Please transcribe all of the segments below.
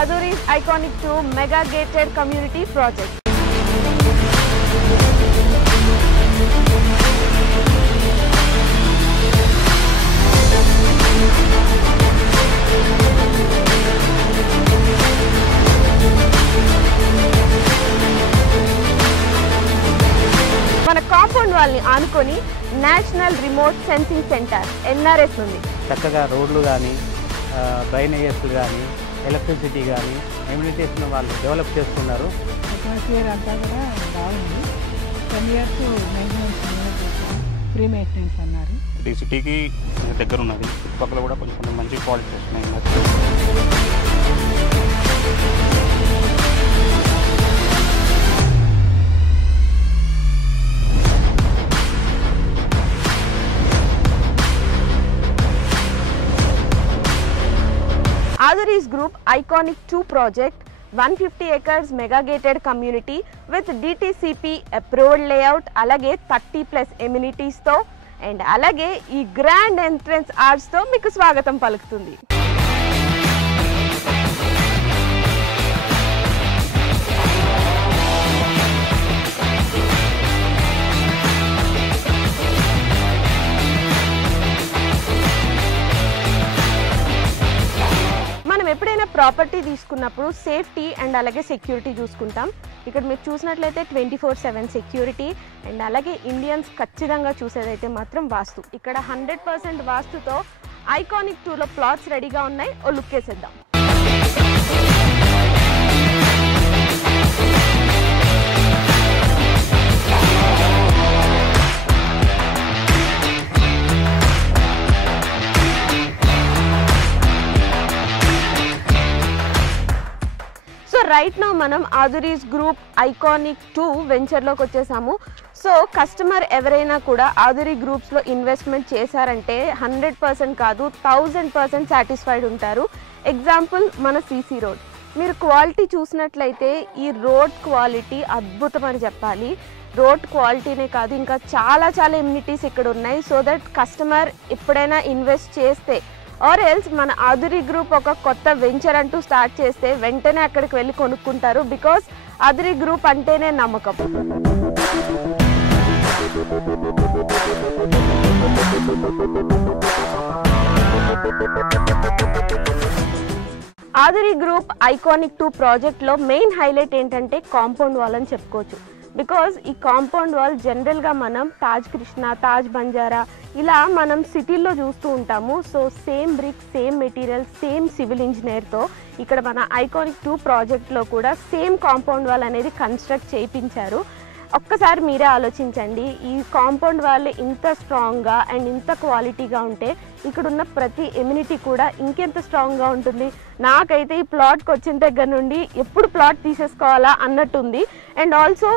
Azuri's Iconic 2 Mega Gated Community Project. మన compound వాళ్ళని ఆనుకొని national remote sensing centre NRS ఉంది. చక్కగా రోడ్లు కానీ డ్రైనేజెస్ కానీ ఎలక్ట్రిసిటీ కానీ ఎమ్యూనిటీస్ వాళ్ళు డెవలప్ చేస్తున్నారు. అట్మాస్ఫియర్ అంతా కూడా బాగుంది. 10 years మెయింటెనెన్స్ ఫ్రీ మెయింటెనెన్స్ అన్నారు. ఇది సిటీకి దగ్గర ఉన్నది. చుట్టుపక్కల కూడా కొంచెం మంచి క్వాలిటీ వస్తున్నాయి. Azuri's Group Iconic 2 project 150 acres mega gated community with DTCP approved layout alage 30+ amenities తో and alage ee grand entrance arch తో మీకు స్వాగతం పలుకుతుంది. ఎప్పుడైనా ప్రాపర్టీ తీసుకున్నప్పుడు సేఫ్టీ అండ్ అలాగే సెక్యూరిటీ చూసుకుంటాం. ఇక్కడ మీరు చూసినట్లయితే 24/7 సెక్యూరిటీ అండ్ అలాగే ఇండియన్స్ ఖచ్చితంగా చూసేదైతే మాత్రం వాస్తు. ఇక్కడ 100% వాస్తుతో ఐకానిక్ 2లో ప్లాట్స్ రెడీగా ఉన్నాయి. ఓ లుక్ వేసేద్దాం. రైట్ నౌ మనం Azuri's Group Iconic 2 వెంచర్లోకి వచ్చేసాము. సో కస్టమర్ ఎవరైనా కూడా Azuri గ్రూప్స్లో ఇన్వెస్ట్మెంట్ చేశారంటే 100% కాదు 1000% సాటిస్ఫైడ్ ఉంటారు. ఎగ్జాంపుల్ మన CC రోడ్. మీరు క్వాలిటీ చూసినట్లయితే ఈ రోడ్ క్వాలిటీ అద్భుతం అని చెప్పాలి. రోడ్ క్వాలిటీనే కాదు ఇంకా చాలా ఎమ్యూనిటీస్ ఇక్కడ ఉన్నాయి. సో దట్ కస్టమర్ ఎప్పుడైనా ఇన్వెస్ట్ చేస్తే ఆర్ ఎల్స్ మన Azuri గ్రూప్ ఒక కొత్త వెంచర్ అంటూ స్టార్ట్ చేస్తే వెంటనే అక్కడికి వెళ్ళి కొనుక్కుంటారు. బికాస్ Azuri గ్రూప్ అంటేనే నమ్మకం. Azuri గ్రూప్ ఐకానిక్ 2 ప్రాజెక్ట్లో మెయిన్ హైలైట్ ఏంటంటే కాంపౌండ్ వాల్ అని చెప్పుకోవచ్చు. బికాజ్ ఈ కాంపౌండ్ వాల్ జనరల్గా మనం తాజ్ కృష్ణ, తాజ్ బంజారా ఇలా మనం సిటీల్లో చూస్తూ ఉంటాము. So same brick, same material, same civil ఇంజనీర్తో ఇక్కడ మన ఐకానిక్ 2 ప్రాజెక్ట్లో కూడా సేమ్ కాంపౌండ్ వాల్ అనేది కన్స్ట్రక్ట్ చేయించారు. ఒక్కసారి మీరే ఆలోచించండి, ఈ కాంపౌండ్ వాల్ ఇంత స్ట్రాంగ్గా అండ్ ఇంత క్వాలిటీగా ఉంటే ఇక్కడున్న ప్రతి ఎమ్యూనిటీ కూడా ఇంకెంత స్ట్రాంగ్గా ఉంటుంది. నాకైతే ఈ ప్లాట్కి వచ్చిన దగ్గర నుండి ఎప్పుడు ప్లాట్ తీసేసుకోవాలా అన్నట్టుంది. అండ్ ఆల్సో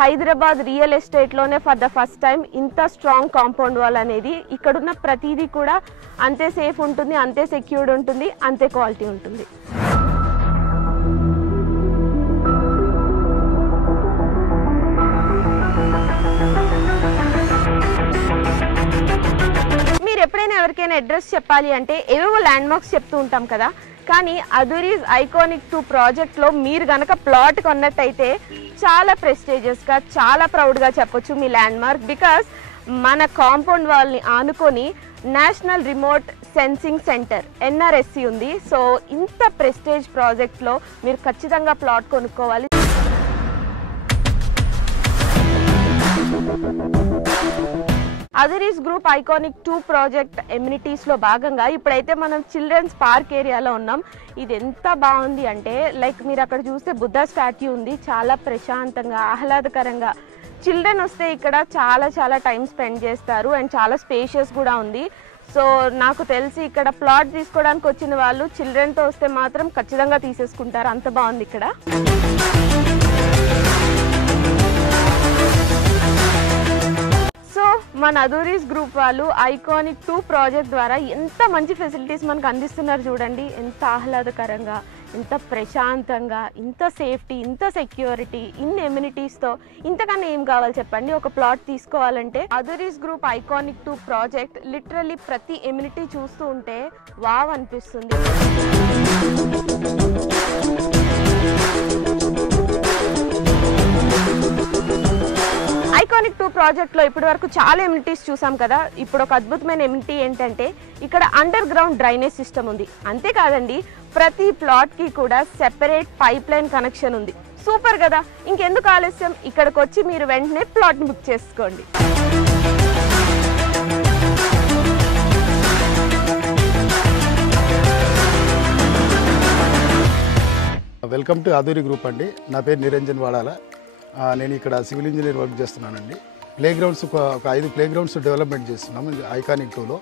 హైదరాబాద్ రియల్ ఎస్టేట్లోనే ఫర్ ద ఫస్ట్ టైం ఇంత స్ట్రాంగ్ కాంపౌండ్ వాల్ అనేది ఇక్కడున్న ప్రతిదీ కూడా అంతే సేఫ్ ఉంటుంది, అంతే సెక్యూర్డ్ ఉంటుంది, అంతే క్వాలిటీ ఉంటుంది. మీరు ఎప్పుడైనా ఎవరికైనా అడ్రస్ చెప్పాలి అంటే ఏవేవో ల్యాండ్ మార్క్స్ చెప్తూ ఉంటాం కదా, కానీ Azuri's Iconic 2 ప్రాజెక్ట్లో మీరు కనుక ప్లాట్ కొన్నట్టయితే చాలా ప్రెస్టీజియస్గా, చాలా ప్రౌడ్గా చెప్పొచ్చు మీ ల్యాండ్ మార్క్. బికాస్ మన కాంపౌండ్ వాల్ని ఆనుకొని national remote sensing centre NRSC ఉంది. సో ఇంత ప్రెస్టేజ్ ప్రాజెక్ట్లో మీరు ఖచ్చితంగా ప్లాట్ కొనుక్కోవాలి. Azuri's Group Iconic 2 ప్రాజెక్ట్ ఎమ్యూనిటీస్లో భాగంగా ఇప్పుడైతే మనం చిల్డ్రన్స్ పార్క్ ఏరియాలో ఉన్నాం. ఇది ఎంత బాగుంది అంటే లైక్ మీరు అక్కడ చూస్తే బుద్ధ స్టాట్యూ ఉంది. చాలా ప్రశాంతంగా, ఆహ్లాదకరంగా చిల్డ్రన్ వస్తే ఇక్కడ చాలా టైం స్పెండ్ చేస్తారు. అండ్ చాలా స్పేషియస్ కూడా ఉంది. సో నాకు తెలిసి ఇక్కడ ప్లాట్ తీసుకోవడానికి వచ్చిన వాళ్ళు చిల్డ్రన్తో వస్తే మాత్రం ఖచ్చితంగా తీసేసుకుంటారు. అంత బాగుంది ఇక్కడ. సో మన Azuri's గ్రూప్ వాళ్ళు ఐకానిక్ 2 ప్రాజెక్ట్ ద్వారా ఎంత మంచి ఫెసిలిటీస్ మనకు అందిస్తున్నారు చూడండి. ఎంత ఆహ్లాదకరంగా, ఇంత ప్రశాంతంగా, ఇంత సేఫ్టీ, ఇంత సెక్యూరిటీ, ఇన్ని ఎమ్యూనిటీస్తో ఇంతకన్నా ఏం కావాలి చెప్పండి. ఒక ప్లాట్ తీసుకోవాలంటే అదురీస్ గ్రూప్ ఐకానిక్ 2 ప్రాజెక్ట్ లిటరల్లీ ప్రతి ఎమ్యూనిటీ చూస్తూ ఉంటే వావ్ అనిపిస్తుంది. ఐకానిక్ 2 ప్రాజెక్ట్లో ఇప్పటి వరకు చాలా ఎమ్యూనిటీస్ చూసాం కదా. ఇప్పుడు ఒక అద్భుతమైన ఎమ్యూనిటీ ఏంటంటే ఇక్కడ అండర్ గ్రౌండ్ డ్రైనేజ్ సిస్టమ్ ఉంది. అంతేకాదండి, ప్రతి ప్లాట్కి కూడా సెపరేట్ పైప్ లైన్ కనెక్షన్ ఉంది. సూపర్ కదా. ఇంకెందుకు ఆలస్యం, ఇక్కడికి వచ్చి మీరు వెంటనే ప్లాట్ని బుక్ చేసుకోండి. వెల్కమ్ టు అదూరి గ్రూప్ అండి. నా పేరు నిరంజన్ వాడాల. నేను ఇక్కడ సివిల్ ఇంజనీర్ వర్క్ చేస్తున్నానండి. ప్లే గ్రౌండ్స్ ఒక 5 ప్లే గ్రౌండ్స్ డెవలప్మెంట్ చేస్తున్నాము ఐకానిక్ 2లో.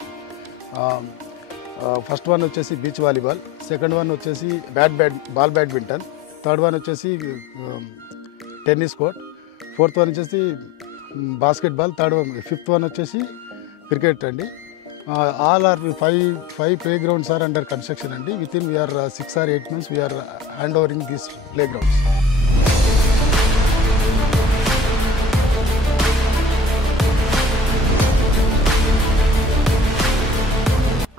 ఫస్ట్ వన్ వచ్చేసి బీచ్ వాలీబాల్, సెకండ్ వన్ వచ్చేసి బాల్ బ్యాడ్మింటన్, థర్డ్ వన్ వచ్చేసి టెన్నిస్ కోర్ట్, ఫోర్త్ వన్ వచ్చేసి బాస్కెట్బాల్, ఫిఫ్త్ వన్ వచ్చేసి క్రికెట్ అండి. All are 5 play grounds are under construction అండి. Within we're 6 or 8 months we're hand overing these play grounds.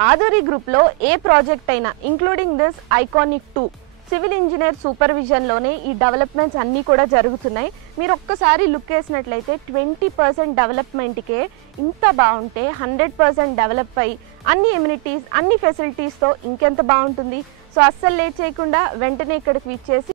Aduri గ్రూప్లో ఏ project అయినా including this iconic 2 civil engineer సూపర్విజన్లోనే ఈ developments అన్నీ కూడా జరుగుతున్నాయి. మీరు ఒక్కసారి లుక్ వేసినట్లయితే 20% డెవలప్మెంట్కే ఇంత బాగుంటే 100% డెవలప్ అయ్యి అన్ని ఎమ్యూనిటీస్, అన్ని ఫెసిలిటీస్తో ఇంకెంత బాగుంటుంది. సో అస్సలు లేట్ చేయకుండా వెంటనే ఇక్కడికి విచ్చేసి